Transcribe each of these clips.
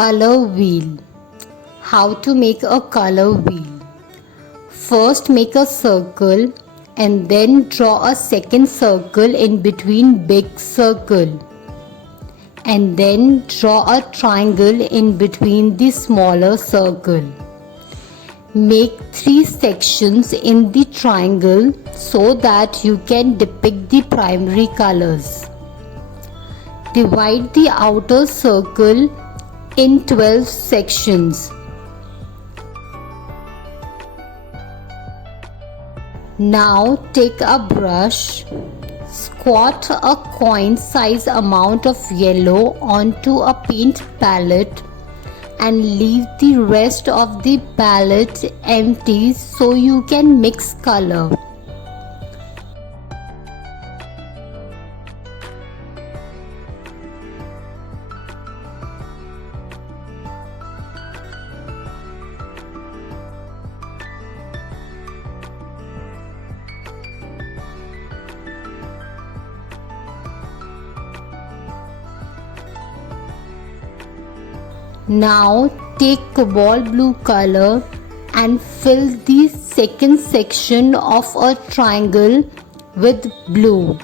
Color wheel. How to make a color wheel? First make a circle and then draw a second circle in between big circle. And then draw a triangle in between the smaller circle. Make 3 sections in the triangle so that you can depict the primary colors. Divide the outer circle in 12 sections. Now take a brush, squat a coin size amount of yellow onto a paint palette and leave the rest of the palette empty so you can mix color. Now take cobalt blue color and fill the second section of a triangle with blue.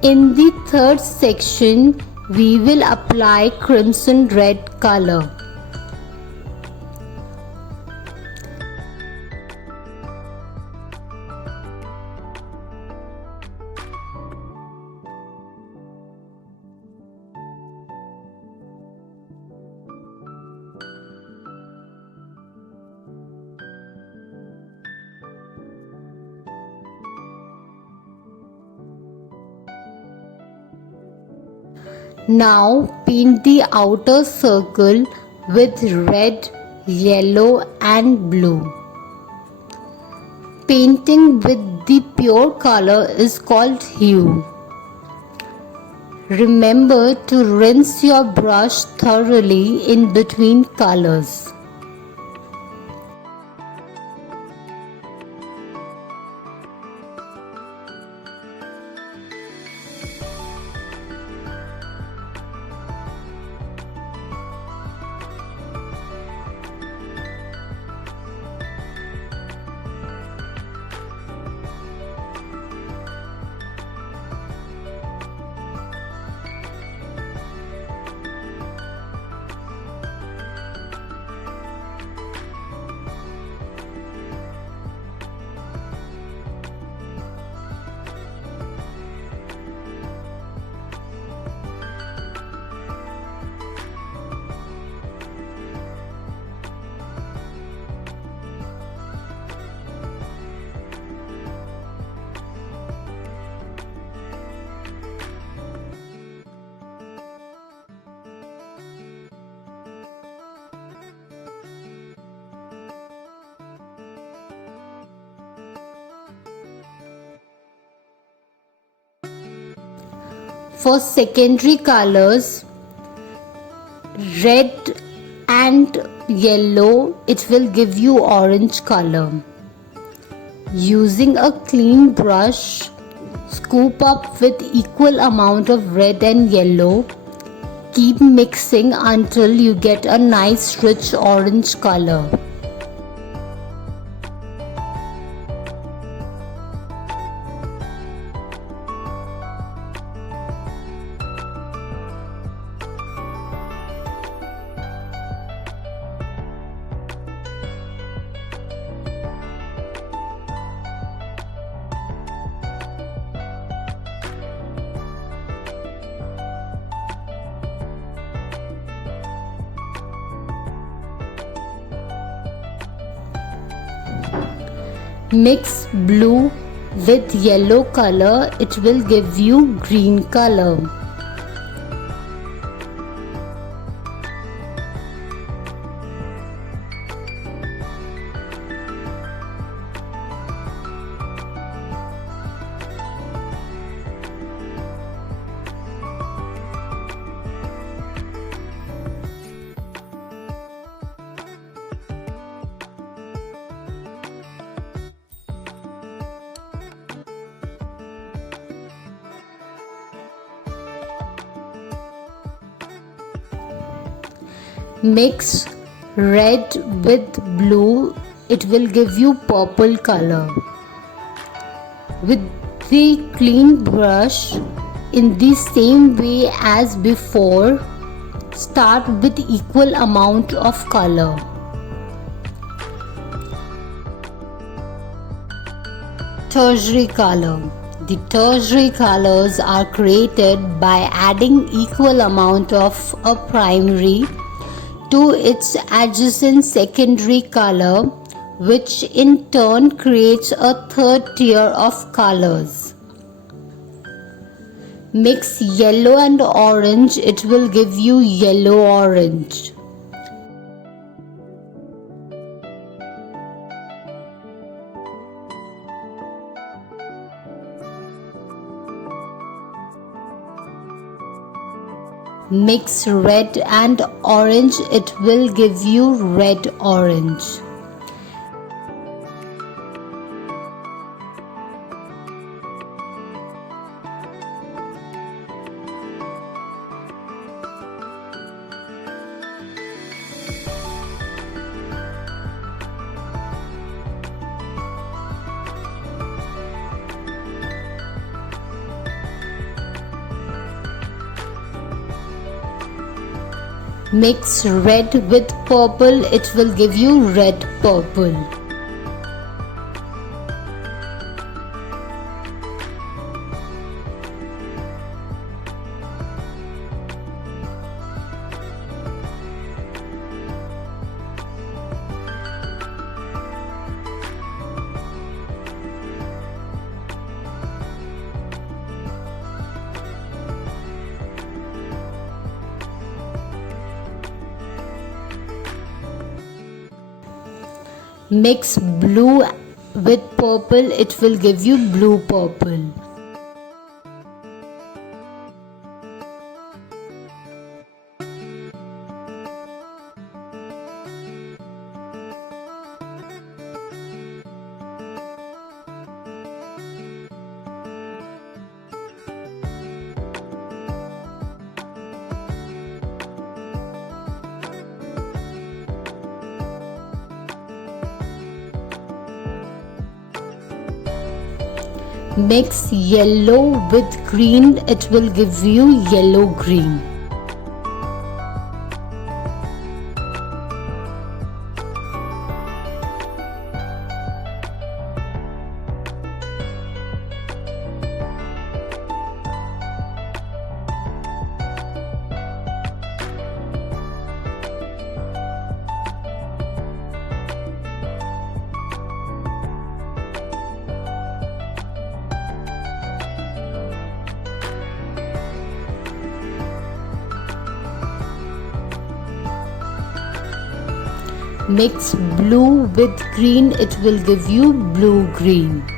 In the third section, we will apply crimson red color. Now paint the outer circle with red, yellow and blue. Painting with the pure color is called hue. Remember to rinse your brush thoroughly in between colors. For secondary colors, red and yellow, it will give you orange color. Using a clean brush, scoop up with equal amount of red and yellow. Keep mixing until you get a nice rich orange color. Mix blue with yellow color, it will give you green color. Mix red with blue, it will give you purple color. With the clean brush, in the same way as before, start with equal amount of color. Tertiary color. The tertiary colors are created by adding equal amount of a primary to its adjacent secondary color, which in turn creates a third tier of colors. Mix yellow and orange, it will give you yellow-orange. Mix red and orange, it will give you red-orange. Mix red with purple, it will give you red purple. Mix blue with purple, it will give you blue purple. Mix yellow with green, it will give you yellow-green. Mix blue with green, it will give you blue-green.